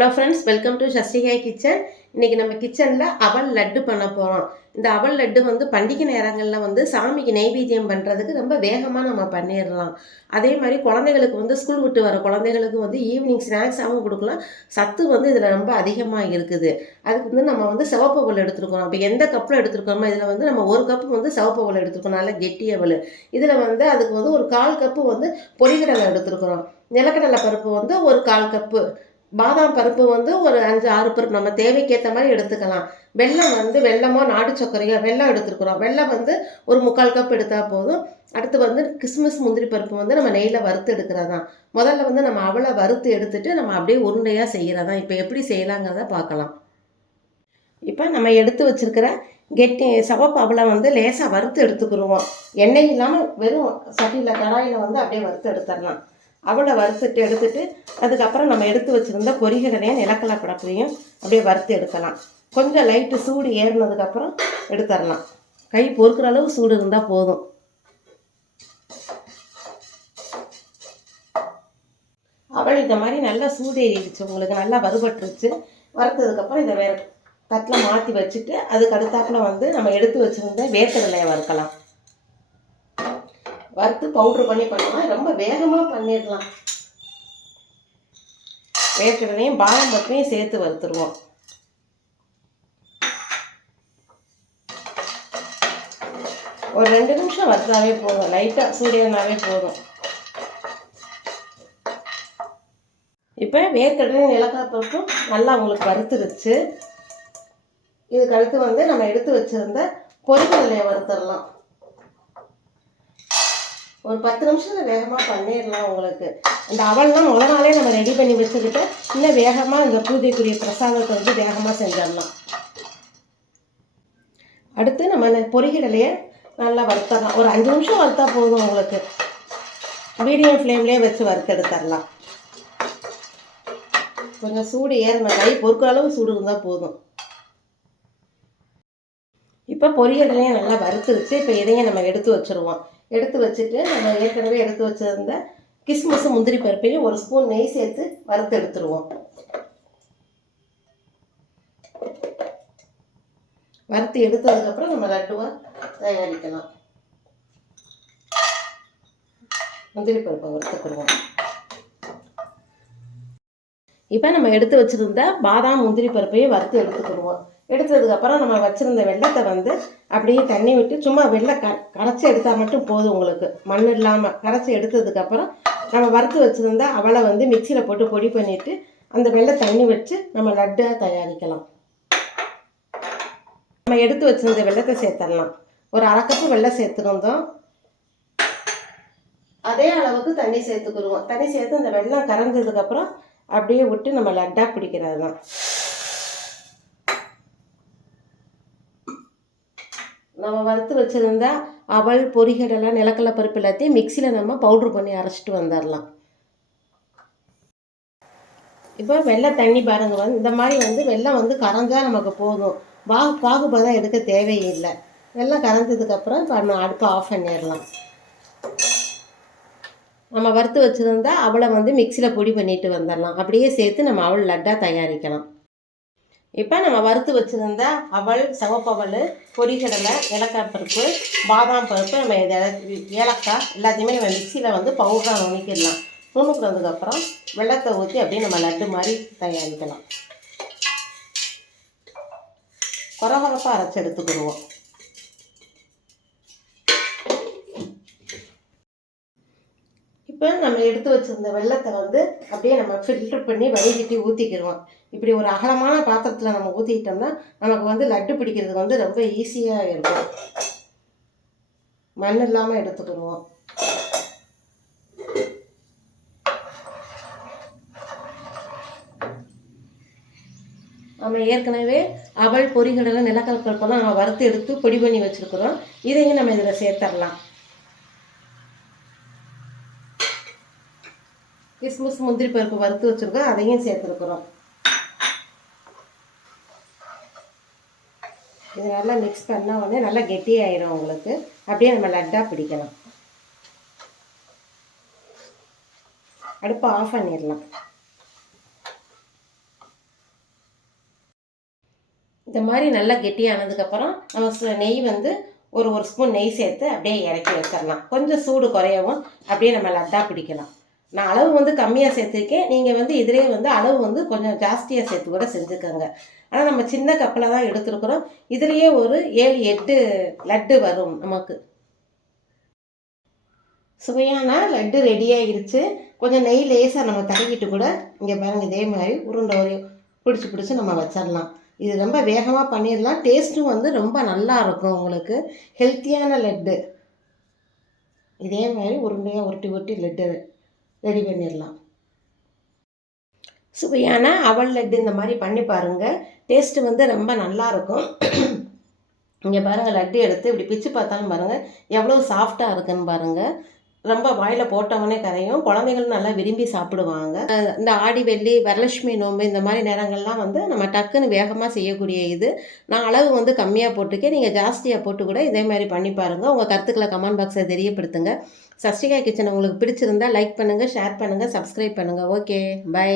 Hello friends, welcome to Shashtika kitchen. இன்றைக்கி நம்ம கிச்சனில் அவல் லட்டு பண்ண போகிறோம். இந்த அவல் லட்டு வந்து பண்டிகை நேரங்களில் வந்து சாமிக்கு நெய்வேத்தியம் பண்ணுறதுக்கு ரொம்ப வேகமாக நம்ம பண்ணிடலாம். அதே மாதிரி குழந்தைகளுக்கு வந்து ஸ்கூல் விட்டு வர குழந்தைகளுக்கு வந்து ஈவினிங் ஸ்நாக்ஸாகவும் கொடுக்கலாம். சத்து வந்து இதில் ரொம்ப அதிகமாக இருக்குது. அதுக்கு வந்து நம்ம வந்து சிவப்பு அவல் எடுத்துருக்கோம். அப்போ எந்த கப்பில் எடுத்துருக்கோமோ இதில் வந்து நம்ம ஒரு கப்பு வந்து சிவப்பு அவல் எடுத்துருக்கோம், நல்லா கெட்டி அவல். இதில் வந்து அதுக்கு வந்து ஒரு 1/4 கப்பு வந்து பொரிகடலை எடுத்துருக்குறோம். நிலக்கடலை பருப்பு வந்து ஒரு 1/4 கப்பு, பாதாம் பருப்பு வந்து ஒரு 5 6 பருப்பு நம்ம தேவைக்கேற்ற மாதிரி எடுத்துக்கலாம். வெல்லம் வந்து வெல்லமோ நாட்டு சர்க்கரையோ வெல்லம் எடுத்துருக்குறோம். வெல்லம் வந்து ஒரு 3/4 கப் எடுத்தால் போதும். அடுத்து வந்து கிஸ்மிஸ் முந்திரி பருப்பு வந்து நம்ம நெய்யில் வறுத்து எடுக்கிறது தான். முதல்ல வந்து நம்ம அவலை வறுத்து எடுத்துட்டு நம்ம அப்படியே உருண்டையாக செய்கிறதான். இப்போ எப்படி செய்யலாங்கிறத பார்க்கலாம். இப்போ நம்ம எடுத்து வச்சுருக்கிற கெட்டி சிவப்பு அவலை வந்து லேசாக வறுத்து எடுத்துக்கிடுவோம். எண்ணெய் இல்லாமல் வெறும் சட்டியில் கடாயில் வந்து அப்படியே வறுத்து எடுத்துடலாம். அவளை வறுத்துட்டு எடுத்துட்டு அதுக்கப்புறம் நம்ம எடுத்து வச்சுருந்த பொரிகடலையும் நிலக்கடலை படப்பையும் அப்படியே வறுத்து எடுக்கலாம். கொஞ்சம் லைட்டு சூடு ஏறினதுக்கப்புறம் எடுத்துடலாம். கை பொறுக்கிற அளவு சூடு இருந்தால் போதும். அவள் இந்த மாதிரி நல்லா சூடு ஏறிடுச்சு, உங்களுக்கு நல்லா வறுபட்டுருச்சு. வறுத்ததுக்கப்புறம் இதை வேறு தட்டில் மாற்றி வச்சுட்டு அதுக்கு அடுத்தாப்பில் வந்து நம்ம எடுத்து வச்சுருந்த வேர்க்கடலையை வறுக்கலாம். வறுத்து பவுட்ரு பண்ணோம்னா ரொம்ப வேகமாக பண்ணிடலாம். வேர்க்கடலையும் பாதாம் பருப்பையும் சேர்த்து வறுத்துருவோம். ஒரு 2 நிமிஷம் வறுத்தாவே போதும், லைட்டாக சூடேறினாவே போதும். இப்போ வேர்க்கடலையும் நிலக்கடலை பருப்பும் நல்லா உங்களுக்கு வறுத்துருச்சு. இதுக்கு அடுத்து வந்து நம்ம எடுத்து வச்சுருந்த பொரிகடலையை வறுத்துடலாம். ஒரு 10 நிமிஷத்தில் வேகமாக பண்ணிடலாம். உங்களுக்கு இந்த அவல்லாம் முதல் நாளே நம்ம ரெடி பண்ணி வச்சுக்கிட்டு இன்னும் வேகமாக இந்த பூஜைக்குரிய பிரசாதத்தை வந்து வேகமாக செஞ்சிடலாம். அடுத்து நம்ம பொரிகடலையை நல்லா வறுத்தரலாம். ஒரு 5 நிமிஷம் வறுத்தா போதும். உங்களுக்கு மீடியம் ஃப்ளேம்லேயே வச்சு வறுத்து எடுத்துடலாம். கொஞ்சம் சூடு ஏறின கை பொறுக்கிற அளவு சூடு இருந்தால் போதும். இப்போ பொரியல்லையும் நல்லா வறுத்துருச்சு. இப்போ இதையும் நம்ம எடுத்து வச்சுருவோம். எடுத்து வச்சுட்டு நம்ம ஏற்கனவே எடுத்து வச்சுருந்த கிஸ்மிஸ் முந்திரி பருப்பையும் ஒரு ஸ்பூன் நெய் சேர்த்து வறுத்து எடுத்துருவோம். வறுத்து எடுத்ததுக்கப்புறம் நம்ம லட்டுவாக தயாரிக்கலாம். முந்திரி பருப்பை வறுத்துக்கிடுவோம். இப்போ நம்ம எடுத்து வச்சுருந்த பாதாம் முந்திரி பருப்பையும் வறுத்து எடுத்துக்கிடுவோம். எடுத்ததுக்கப்புறம் நம்ம வச்சுருந்த வெள்ளத்தை வந்து அப்படியே தண்ணி விட்டு சும்மா கரைச்சி எடுத்தால் மட்டும் போதும். உங்களுக்கு மண் இல்லாமல் கரைச்சி எடுத்ததுக்கப்புறம் நம்ம வறுத்து வச்சுருந்தா அவளை வந்து மிக்சியில் போட்டு பொடி பண்ணிவிட்டு அந்த வெள்ளை தண்ணி வச்சு நம்ம லட்டாக தயாரிக்கலாம். நம்ம எடுத்து வச்சுருந்த வெள்ளத்தை சேர்த்துடலாம். ஒரு 1/2 கப்பு வெள்ளை சேர்த்துருந்தோம். அதே அளவுக்கு தண்ணி சேர்த்துக்கிடுவோம். தண்ணி சேர்த்து அந்த வெள்ளம் கரைஞ்சதுக்கப்புறம் அப்படியே விட்டு நம்ம லட்டாக பிடிக்கிறது தான். நம்ம வறுத்து வச்சுருந்தா அவல், பொரிகடலை, நிலக்கடலை பருப்பு எல்லாத்தையும் மிக்சியில் நம்ம பவுட்ரு பண்ணி அரைச்சிட்டு வந்துடலாம். இப்போ வெள்ளை தண்ணி பாருங்கள், வந்து இந்த மாதிரி வந்து வெள்ளம் வந்து கரைஞ்சால் நமக்கு போதும். பாகுபதம் எடுக்க தேவையில்லை. வெள்ளம் கரைஞ்சதுக்கப்புறம் இப்போ நம்ம அடுப்பை ஆஃப் பண்ணிடலாம். நம்ம வறுத்து வச்சுருந்தா அவளை வந்து மிக்சியில் பொடி பண்ணிட்டு வந்துடலாம். அப்படியே சேர்த்து நம்ம அவல் லட்டாக தயாரிக்கலாம். இப்போ நம்ம வறுத்து வச்சுருந்த அவல், சிவப்பவல், பொரிகடலை, நிலக்கடலை பருப்பு, பாதாம் பருப்பு, நம்ம ஏலக்காய் எல்லாத்தையுமே நம்ம மிக்சியில் வந்து பவுடராக நுணுக்கிடலாம். நுணுக்கிறதுக்கப்புறம் வெள்ளத்தை ஊற்றி அப்படியே நம்ம லட்டு மாதிரி தயாரிக்கலாம். கொரகொரப்பாக அரைச்சி எடுத்துக்கிடுவோம். இப்போ நம்ம எடுத்து வச்சுருந்த வெள்ளத்தை வந்து அப்படியே நம்ம ஃபில்ட்ரு பண்ணி வடிகட்டி ஊற்றிக்கிடுவோம். இப்படி ஒரு அகலமான பாத்திரத்தில் நம்ம ஊற்றிக்கிட்டோம்னா நமக்கு வந்து லட்டு பிடிக்கிறதுக்கு வந்து ரொம்ப ஈஸியாக இருக்கும். மண் இல்லாமல் எடுத்துக்கிடுவோம். நம்ம ஏற்கனவே அவல், பொரிகடலை, நிலக்கடலை பருப்பெல்லாம் நம்ம வறுத்து எடுத்து பொடி பண்ணி வச்சுருக்குறோம். இதையும் நம்ம இதில் சேர்த்துடலாம். கிஸ்மிஸ் முந்திரி பருப்பு வறுத்து வச்சுருக்கோம், அதையும் சேர்த்துருக்குறோம். இது நல்லா மிக்ஸ் பண்ண உடனே நல்லா கெட்டியாயிடும் உங்களுக்கு. அப்படியே நம்ம லட்டாக பிடிக்கலாம். அடுப்பை ஆஃப் பண்ணிடலாம். இந்த மாதிரி நல்லா கெட்டியானதுக்கப்புறம் நம்ம நெய் வந்து ஒரு ஸ்பூன் நெய் சேர்த்து அப்படியே இறக்கி வச்சிடலாம். கொஞ்சம் சூடு குறையவும் அப்படியே நம்ம லட்டாக பிடிக்கலாம். நான் அளவு வந்து கம்மியாக சேர்த்துருக்கேன். நீங்கள் வந்து இதிலே வந்து அளவு வந்து கொஞ்சம் ஜாஸ்தியாக சேர்த்து கூட செஞ்சுக்கோங்க. ஆனால் நம்ம சின்ன கப்பில் தான் எடுத்துருக்குறோம். இதுலேயே ஒரு 7-8 லட்டு வரும் நமக்கு. சுவையான லட்டு ரெடி ஆகிருச்சு. கொஞ்சம் நெய் லேசாக நம்ம தடவிட்டு கூட இங்கே பாருங்கள், இதே மாதிரி உருண்டை பிடிச்சி நம்ம வச்சிடலாம். இது ரொம்ப வேகமாக பண்ணிடலாம். டேஸ்ட்டும் வந்து ரொம்ப நல்லா இருக்கும். உங்களுக்கு ஹெல்த்தியான லட்டு. இதே மாதிரி உருண்டையாக உருட்டி லட்டு ரெடி பண்ணிடலாம். சுவையான அவல் லட்டு இந்த மாதிரி பண்ணி பாருங்கள். டேஸ்ட்டு வந்து ரொம்ப நல்லாயிருக்கும். இங்கே பாருங்கள், லட்டு எடுத்து இப்படி பிச்சு பார்த்தாலும் பாருங்கள் எவ்வளோ சாஃப்டாக இருக்குன்னு பாருங்கள். ரொம்ப வாயில் போட்டவொடனே கரையும். குழந்தைகள் நல்லா விரும்பி சாப்பிடுவாங்க. இந்த ஆடி வெள்ளி வரலட்சுமி நோம்பு இந்த மாதிரி நேரங்கள்லாம் வந்து நம்ம டக்குன்னு வேகமாக செய்யக்கூடிய இது. நான் அளவு வந்து கம்மியாக போட்டுக்கேன். நீங்கள் ஜாஸ்தியாக போட்டு கூட இதே மாதிரி பண்ணி பாருங்கள். உங்கள் கருத்துக்களை கமெண்ட் பாக்ஸில் தெரியப்படுத்துங்க. சஷ்டிகா கிச்சன் உங்களுக்கு பிடிச்சிருந்தா லைக் பண்ணுங்கள், ஷேர் பண்ணுங்கள், சப்ஸ்கிரைப் பண்ணுங்கள். Okay, by.